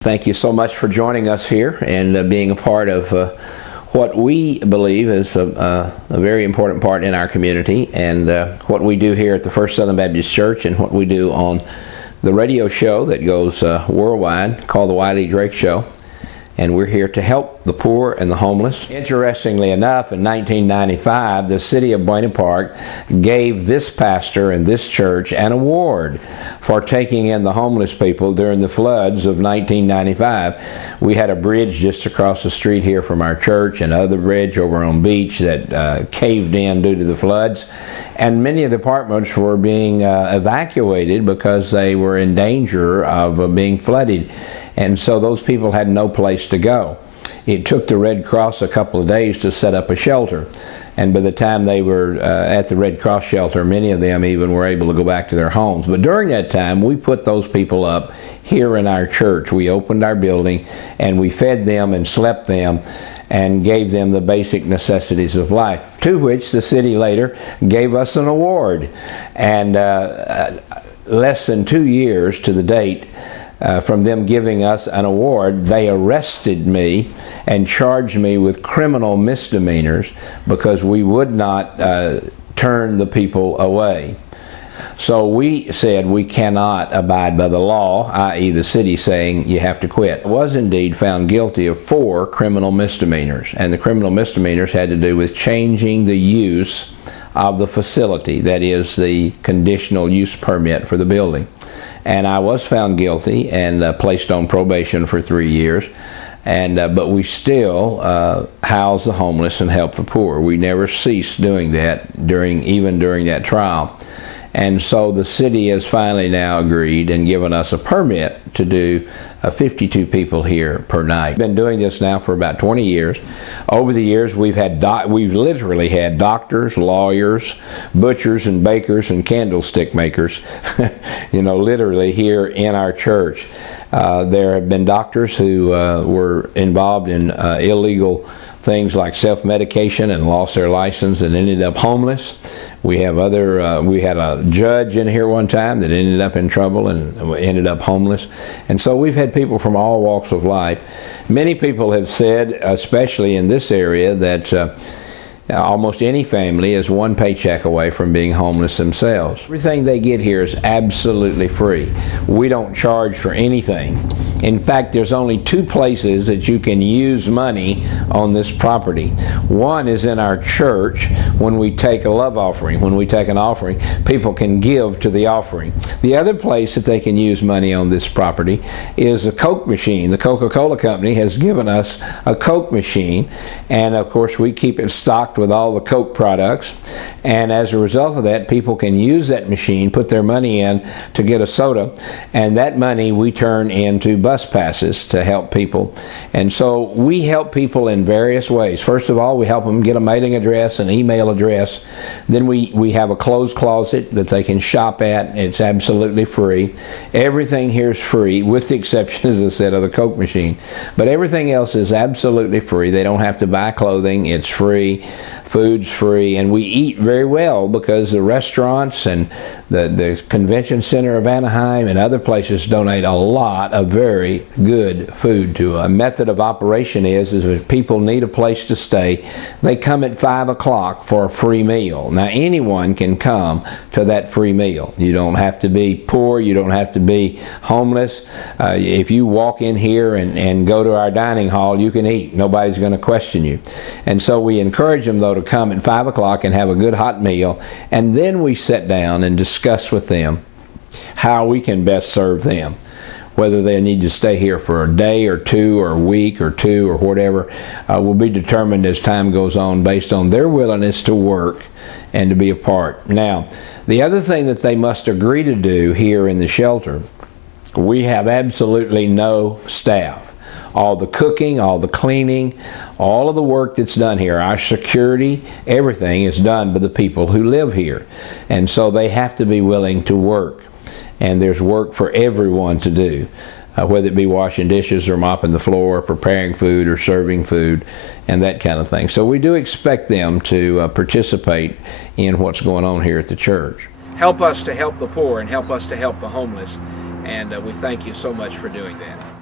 Thank you so much for joining us here and being a part of what we believe is a very important part in our community, and what we do here at the First Southern Baptist Church and what we do on the radio show that goes worldwide called the Wiley Drake Show. And we're here to help the poor and the homeless. Interestingly enough, in 1995, the city of Buena Park gave this pastor and this church an award for taking in the homeless people during the floods of 1995. We had a bridge just across the street here from our church, and another bridge over on Beach that caved in due to the floods. And many of the apartments were being evacuated because they were in danger of being flooded. And so those people had no place to go. It took the Red Cross a couple of days to set up a shelter. And by the time they were at the Red Cross shelter, many of them even were able to go back to their homes. But during that time, we put those people up here in our church. We opened our building and we fed them and slept them and gave them the basic necessities of life, to which the city later gave us an award. And less than 2 years to the date from them giving us an award, they arrested me and charged me with criminal misdemeanors because we would not turn the people away. So we said we cannot abide by the law, i.e. the city saying you have to quit. I was indeed found guilty of 4 criminal misdemeanors, and the criminal misdemeanors had to do with changing the use of the facility, that is the conditional use permit for the building. And I was found guilty and placed on probation for 3 years. And but we still house the homeless and help the poor. We never ceased doing that even during that trial. And so the city has finally now agreed and given us a permit to do 52 people here per night. We've been doing this now for about 20 years. Over the years, we've literally had doctors, lawyers, butchers and bakers and candlestick makers, you know, literally here in our church. There have been doctors who were involved in illegal things like self-medication and lost their license and ended up homeless. We have we had a judge in here one time that ended up in trouble and ended up homeless. And so we've had people from all walks of life. Many people have said, especially in this area, that almost any family is 1 paycheck away from being homeless themselves. Everything they get here is absolutely free. We don't charge for anything. In fact, there's only 2 places that you can use money on this property. One is in our church when we take a love offering. When we take an offering, people can give to the offering. The other place that they can use money on this property is a Coke machine. The Coca-Cola company has given us a Coke machine, and of course we keep it stocked with all the Coke products, and as a result of that, people can use that machine, put their money in to get a soda, and that money we turn into bus passes to help people. And so we help people in various ways. First of all, we help them get a mailing address, an email address. Then we have a clothes closet that they can shop at. It's absolutely free. Everything here is free, with the exception, as I said, of the Coke machine. But everything else is absolutely free. They don't have to buy clothing. It's free. Food's free, and we eat very well because the restaurants and the convention center of Anaheim and other places donate a lot of very good food to us. A method of operation is if people need a place to stay, they come at 5 o'clock for a free meal. Now anyone can come to that free meal. You don't have to be poor, you don't have to be homeless. If you walk in here and go to our dining hall, you can eat. Nobody's going to question you. And so we encourage them though to come at 5 o'clock and have a good hot meal, and then we sit down and discuss with them how we can best serve them. Whether they need to stay here for a day or 2 or a week or 2 or whatever will be determined as time goes on based on their willingness to work and to be a part. Now, the other thing that they must agree to do here in the shelter, we have absolutely no staff. All the cooking, all the cleaning, all of the work that's done here, our security, everything is done by the people who live here. And so they have to be willing to work. And there's work for everyone to do, whether it be washing dishes or mopping the floor, preparing food or serving food, and that kind of thing. So we do expect them to participate in what's going on here at the church. Help us to help the poor and help us to help the homeless. And we thank you so much for doing that.